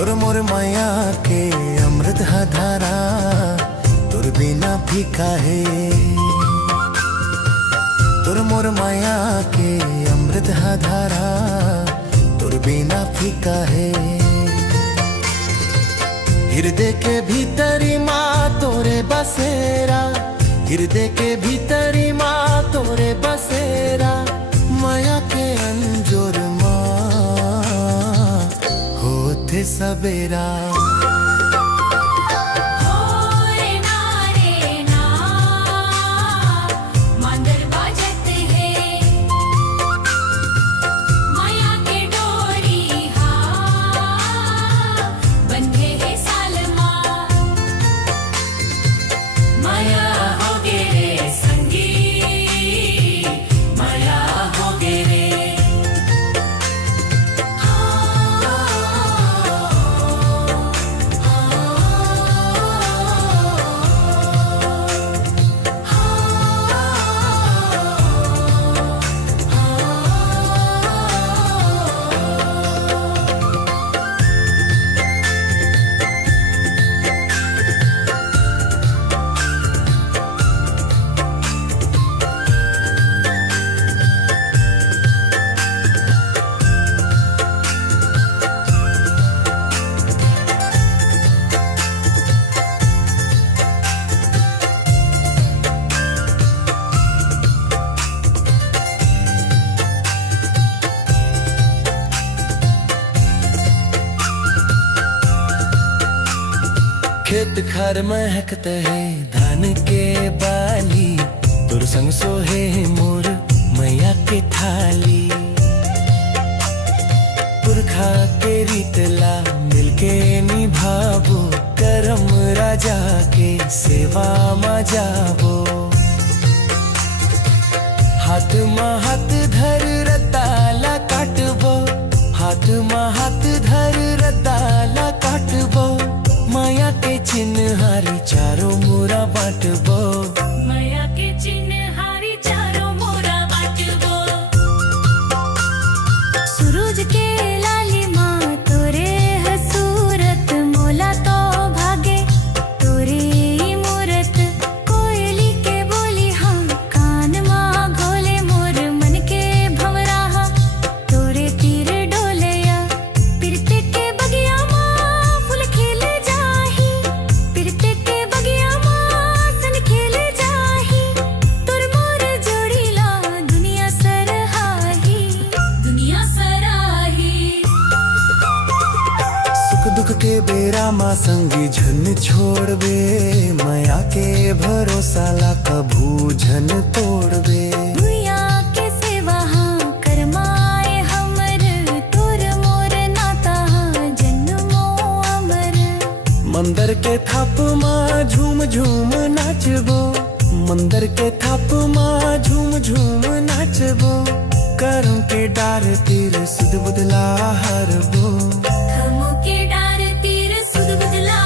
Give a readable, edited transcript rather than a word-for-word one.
तोर मोर माया के अमृत हा धारा तोर बिना फीका है। तोर मोर माया के अमृत हा धारा तोर बिना फीका है। हृदय के भीतरी माँ तोरे बसेरा, हृदय के भीतरी माँ तोरे बसेरा। माया के अंजोर माँ होते सबेरा। खेत खार महकते है धान के बाली, तोर संग सोहे मोर मैया के थाली। पुरखा के रीतला मिलके निभाबो, करम राजा के सेवा में जाबो। हाथ में हाथ धर रताला काटबो, हाथ में हाथ धर रताला काटबो। माया के चिन्हारी चारों मोरा बाटबो, माया के चिन्हारी चारों मोरा बाटबो। सूरज के लाली माँ तोरे हसूरत, मोला तो भागे तोरे मूरत। कोयली के बोली हम कान माँ घोले, मोर मन के भंवरा तोरे तीर डोलया। पिरते के बगिया माँ फूल खिले दुख के बेरा माँ संगी झन छोड़बे। माया के भरोसा ला कभू झन तोड़बे। भुइया के सेवा हाँ करमाए हमर, तोर मोर नाता हाँ जन्मो अमर। मंदिर के थाप माँ झूम झूम नाचबो, मंदिर के थाप माँ झूम झूम नाचबो। करम के डार तीर सुध बदला हरबो, खमु के डार तीर सुध बदला